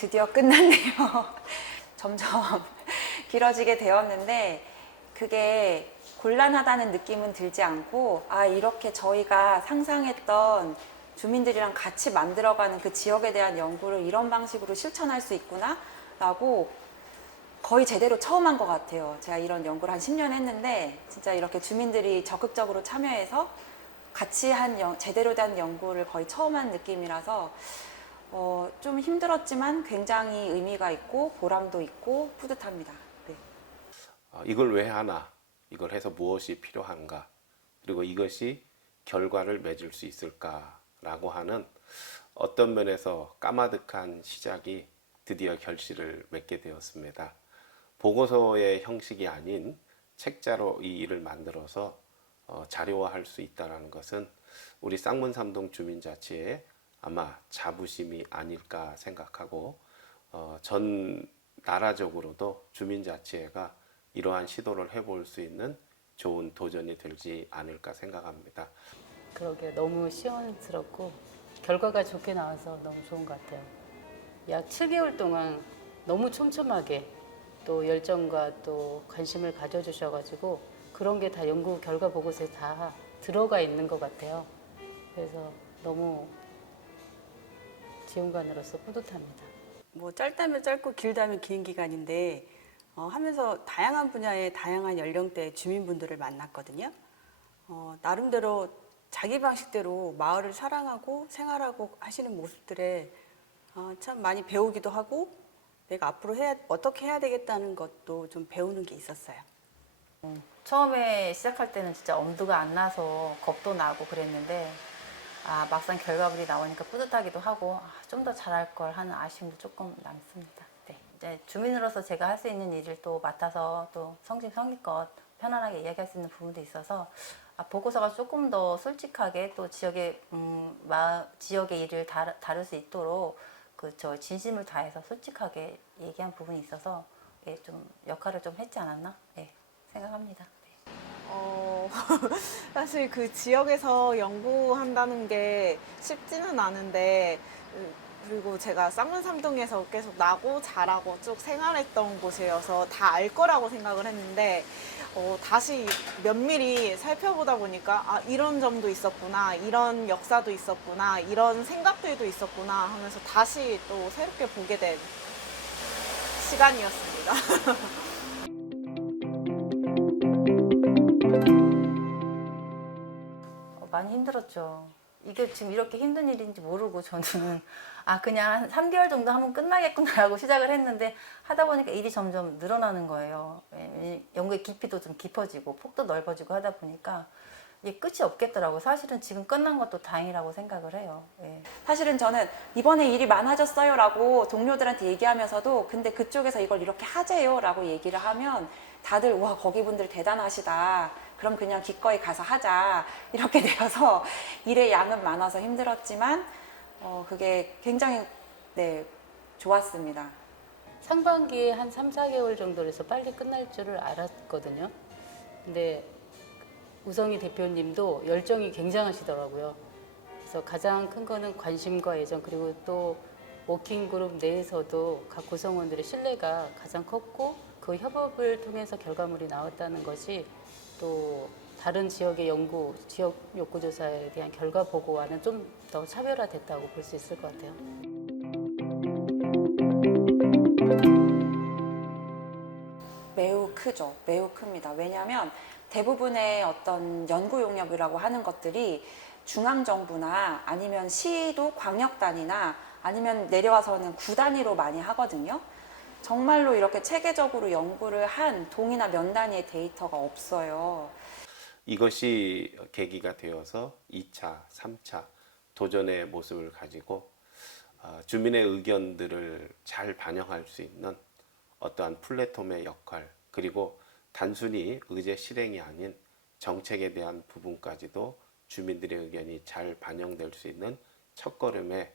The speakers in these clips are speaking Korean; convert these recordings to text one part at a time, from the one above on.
드디어 끝났네요. 점점 길어지게 되었는데 그게 곤란하다는 느낌은 들지 않고 이렇게 저희가 상상했던 주민들이랑 같이 만들어가는 그 지역에 대한 연구를 이런 방식으로 실천할 수 있구나 라고 거의 제대로 처음 한 것 같아요. 제가 이런 연구를 한 10년 했는데 진짜 이렇게 주민들이 적극적으로 참여해서 같이 제대로 된 연구를 거의 처음 한 느낌이라서 좀 힘들었지만 굉장히 의미가 있고 보람도 있고 뿌듯합니다. 네. 이걸 왜 하나? 이걸 해서 무엇이 필요한가? 그리고 이것이 결과를 맺을 수 있을까라고 하는 어떤 면에서 까마득한 시작이 드디어 결실을 맺게 되었습니다. 보고서의 형식이 아닌 책자로 이 일을 만들어서 자료화할 수 있다는 것은 우리 쌍문삼동 주민자치의 아마 자부심이 아닐까 생각하고 전 나라적으로도 주민자치회가 이러한 시도를 해볼 수 있는 좋은 도전이 되지 않을까 생각합니다. 그러게 너무 시원스럽고 결과가 좋게 나와서 너무 좋은 것 같아요. 약 7개월 동안 너무 촘촘하게 또 열정과 또 관심을 가져주셔가지고 그런 게 다 연구 결과 보고서에 다 들어가 있는 것 같아요. 그래서 너무 지원관으로서 뿌듯합니다. 뭐 짧다면 짧고 길다면 긴 기간인데 하면서 다양한 분야의 다양한 연령대의 주민분들을 만났거든요. 나름대로 자기 방식대로 마을을 사랑하고 생활하고 하시는 모습들에 참 많이 배우기도 하고 내가 앞으로 어떻게 해야 되겠다는 것도 좀 배우는 게 있었어요. 처음에 시작할 때는 진짜 엄두가 안 나서 겁도 나고 그랬는데 막상 결과물이 나오니까 뿌듯하기도 하고 좀 더 잘할 걸 하는 아쉬움도 조금 남습니다. 네. 이제 주민으로서 제가 할 수 있는 일을 또 맡아서 또 성심성의껏 편안하게 이야기할 수 있는 부분도 있어서 보고서가 조금 더 솔직하게 또 지역의 일을 다룰 수 있도록 저 진심을 다해서 솔직하게 얘기한 부분이 있어서 좀 역할을 좀 했지 않았나 생각합니다. 사실 그 지역에서 연구한다는 게 쉽지는 않은데 그리고 제가 쌍문삼동에서 계속 나고 자라고 쭉 생활했던 곳이어서 다 알 거라고 생각을 했는데 다시 면밀히 살펴보다 보니까 이런 점도 있었구나, 이런 역사도 있었구나, 이런 생각들도 있었구나 하면서 다시 또 새롭게 보게 된 시간이었습니다. 많이 힘들었죠. 이게 지금 이렇게 힘든 일인지 모르고 저는 그냥 한 3개월 정도 하면 끝나겠구나라고 시작을 했는데 하다 보니까 일이 점점 늘어나는 거예요. 연구의 깊이도 좀 깊어지고 폭도 넓어지고 하다 보니까 이게 끝이 없겠더라고요. 사실은 지금 끝난 것도 다행이라고 생각을 해요. 사실은 저는 이번에 일이 많아졌어요 라고 동료들한테 얘기하면서도 근데 그쪽에서 이걸 이렇게 하재요 라고 얘기를 하면 다들 와 거기 분들 대단하시다. 그럼 그냥 기꺼이 가서 하자. 이렇게 되어서 일의 양은 많아서 힘들었지만 그게 굉장히 좋았습니다. 상반기에 한 3, 4개월 정도 해서 빨리 끝날 줄을 알았거든요. 근데 우성희 대표님도 열정이 굉장하시더라고요. 그래서 가장 큰 거는 관심과 애정 그리고 또 워킹그룹 내에서도 각 구성원들의 신뢰가 가장 컸고 그 협업을 통해서 결과물이 나왔다는 것이 또 다른 지역의 지역 욕구조사에 대한 결과 보고와는 좀 더 차별화됐다고 볼 수 있을 것 같아요. 매우 크죠. 매우 큽니다. 왜냐하면 대부분의 어떤 연구 용역이라고 하는 것들이 중앙정부나 아니면 시도 광역단위나 아니면 내려와서는 구 단위로 많이 하거든요. 정말로 이렇게 체계적으로 연구를 한 동이나 면 단위의 데이터가 없어요. 이것이 계기가 되어서 2차, 3차 도전의 모습을 가지고 주민의 의견들을 잘 반영할 수 있는 어떠한 플랫폼의 역할 그리고 단순히 의제 실행이 아닌 정책에 대한 부분까지도 주민들의 의견이 잘 반영될 수 있는 첫걸음의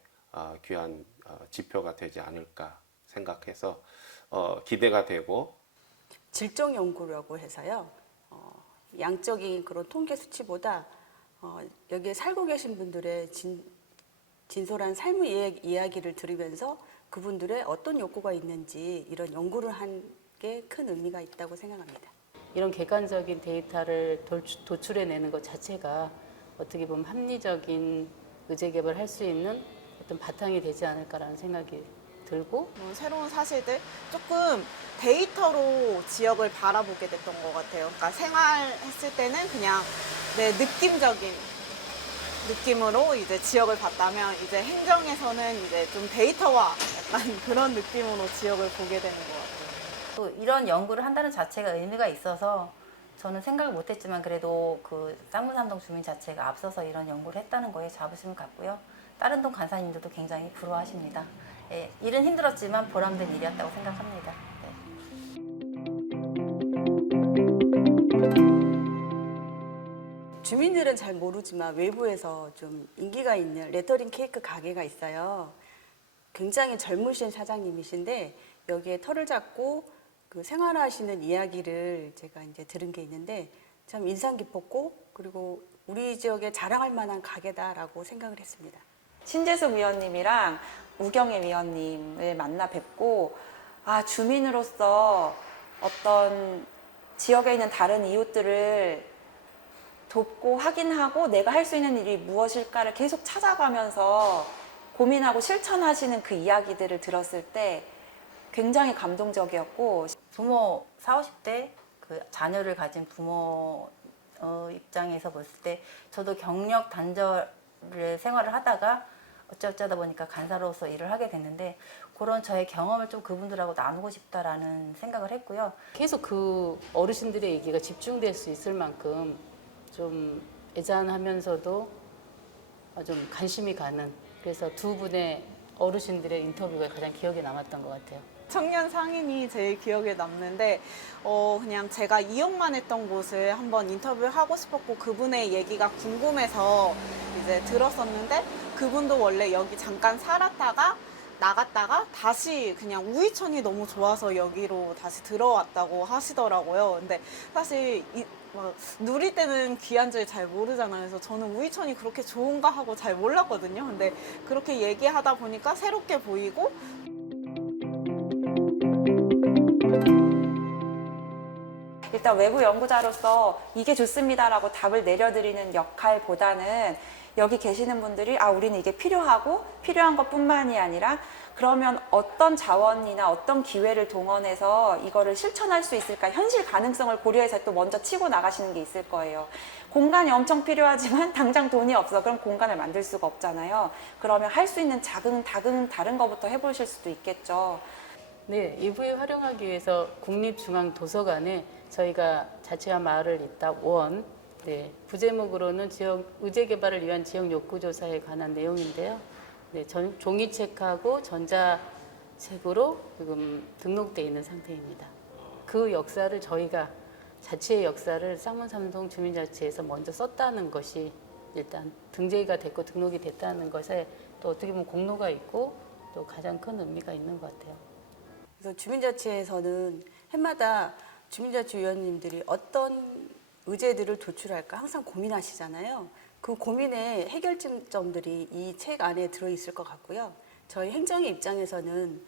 귀한 지표가 되지 않을까 생각해서 기대가 되고 질적 연구라고 해서요. 양적인 그런 통계 수치보다 여기에 살고 계신 분들의 진솔한 삶의 이야기를 들으면서 그분들의 어떤 욕구가 있는지 이런 연구를 한 게 큰 의미가 있다고 생각합니다. 이런 객관적인 데이터를 도출해내는 것 자체가 어떻게 보면 합리적인 의제 개발을 할 수 있는 어떤 바탕이 되지 않을까라는 생각이 들고 새로운 사실들 조금 데이터로 지역을 바라보게 됐던 것 같아요. 그러니까 생활했을 때는 그냥 내 느낌적인 느낌으로 이제 지역을 봤다면 이제 행정에서는 이제 좀 데이터화 약간 그런 느낌으로 지역을 보게 되는 것 같아요. 또 이런 연구를 한다는 자체가 의미가 있어서 저는 생각을 못했지만 그래도 그 쌍문삼동 주민 자체가 앞서서 이런 연구를 했다는 거에 자부심을 갖고요. 다른 동 간사님들도 굉장히 부러워하십니다. 예, 일은 힘들었지만 보람된 일이었다고 생각합니다. 네. 주민들은 잘 모르지만 외부에서 좀 인기가 있는 레터링 케이크 가게가 있어요. 굉장히 젊으신 사장님이신데 여기에 털을 잡고 그 생활하시는 이야기를 제가 이제 들은 게 있는데 참 인상 깊었고 그리고 우리 지역에 자랑할 만한 가게다라고 생각을 했습니다. 신재숙 위원님이랑 우경애 위원님을 만나 뵙고 주민으로서 어떤 지역에 있는 다른 이웃들을 돕고 확인하고 내가 할 수 있는 일이 무엇일까를 계속 찾아가면서 고민하고 실천하시는 그 이야기들을 들었을 때 굉장히 감동적이었고 부모 40, 50대 그 자녀를 가진 부모 입장에서 봤을 때 저도 경력 단절의 생활을 하다가 어쩌다 보니까 간사로서 일을 하게 됐는데 그런 저의 경험을 좀 그분들하고 나누고 싶다라는 생각을 했고요. 계속 그 어르신들의 얘기가 집중될 수 있을 만큼 좀 애잔하면서도 좀 관심이 가는 그래서 두 분의 어르신들의 인터뷰가 가장 기억에 남았던 것 같아요. 청년 상인이 제일 기억에 남는데 그냥 제가 이용만 했던 곳을 한번 인터뷰하고 싶었고 그분의 얘기가 궁금해서 이제 들었었는데 그분도 원래 여기 잠깐 살았다가 나갔다가 다시 그냥 우이천이 너무 좋아서 여기로 다시 들어왔다고 하시더라고요. 근데 사실 누릴 때는 귀한 줄 잘 모르잖아요. 그래서 저는 우이천이 그렇게 좋은가 하고 잘 몰랐거든요. 근데 그렇게 얘기하다 보니까 새롭게 보이고 일단 외부 연구자로서 이게 좋습니다라고 답을 내려드리는 역할보다는 여기 계시는 분들이 우리는 이게 필요하고 필요한 것뿐만이 아니라 그러면 어떤 자원이나 어떤 기회를 동원해서 이거를 실천할 수 있을까 현실 가능성을 고려해서 또 먼저 치고 나가시는 게 있을 거예요. 공간이 엄청 필요하지만 당장 돈이 없어. 그럼 공간을 만들 수가 없잖아요. 그러면 할 수 있는 작은 다른 거부터 해보실 수도 있겠죠. 네, 이부에 활용하기 위해서 국립중앙도서관에 저희가 자치와 마을을 잇다 원 네, 부제목으로는 지역 의제 개발을 위한 지역 욕구 조사에 관한 내용인데요. 네, 종이책하고 전자책으로 지금 등록되어 있는 상태입니다. 그 역사를 저희가 자치의 역사를 쌍문삼동 주민자치에서 먼저 썼다는 것이 일단 등재가 됐고 등록이 됐다는 것에 또 어떻게 보면 공로가 있고 또 가장 큰 의미가 있는 것 같아요. 그래서 주민자치에서는 해마다 주민자치위원님들이 어떤 의제들을 도출할까 항상 고민하시잖아요. 그 고민의 해결점들이 이 책 안에 들어있을 것 같고요. 저희 행정의 입장에서는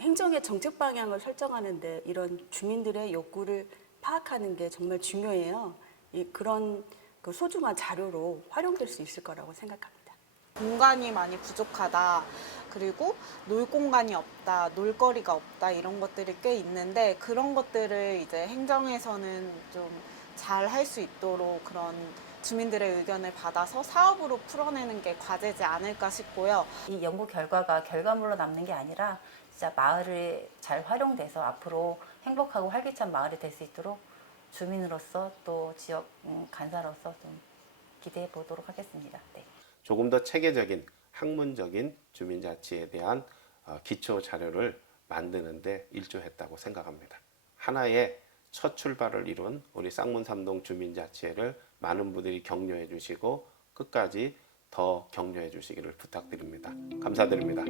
행정의 정책 방향을 설정하는데 이런 주민들의 욕구를 파악하는 게 정말 중요해요. 그런 그 소중한 자료로 활용될 수 있을 거라고 생각합니다. 공간이 많이 부족하다. 그리고 놀 공간이 없다, 놀거리가 없다 이런 것들이 꽤 있는데 그런 것들을 이제 행정에서는 좀 잘 할 수 있도록 그런 주민들의 의견을 받아서 사업으로 풀어내는 게 과제지 않을까 싶고요. 이 연구 결과가 결과물로 남는 게 아니라 진짜 마을이 잘 활용돼서 앞으로 행복하고 활기찬 마을이 될 수 있도록 주민으로서 또 지역 간사로서 좀 기대해 보도록 하겠습니다. 네. 조금 더 체계적인 학문적인 주민자치에 대한 기초 자료를 만드는데 일조했다고 생각합니다. 하나의 첫 출발을 이룬 우리 쌍문삼동 주민자치회를 많은 분들이 격려해 주시고 끝까지 더 격려해 주시기를 부탁드립니다. 감사드립니다.